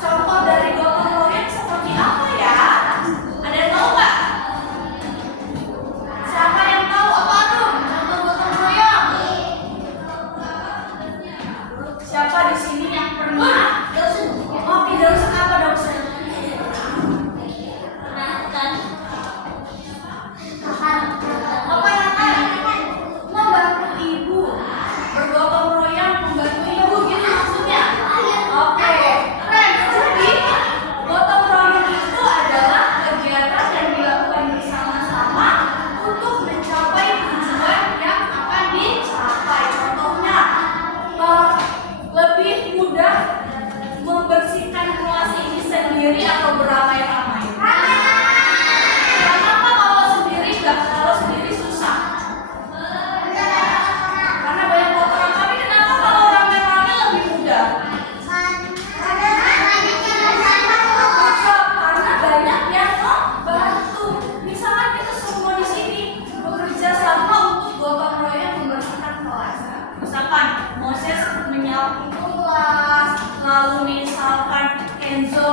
contoh dari gotong royong seperti apa ya? Ada yang tahu nggak? Siapa yang tahu apa tuh contoh gotong royong? Siapa di sini yang pernah? Oh, tidak usah apa dong? Apa yang membantu ibu bergotong royong membantu ibu gitu maksudnya? Oke, keren. Jadi gotong royong itu adalah kegiatan yang dilakukan bersama-sama untuk mencapai tujuan yang akan dicapai. Contohnya lebih mudah membersihkan kelas ini sendiri atau beramai-ramai. Kenapa kalau sendiri enggak? Kalau sendiri susah. Karena banyak kotoran. Tapi kenapa kalau rame-rame lebih mudah? Karena banyak yang membantu. Misalkan kita semua di sini bekerja sama untuk gotong royong membersihkan kelas. Misalkan Moses menyapu kelas, lalu misalkan Enzo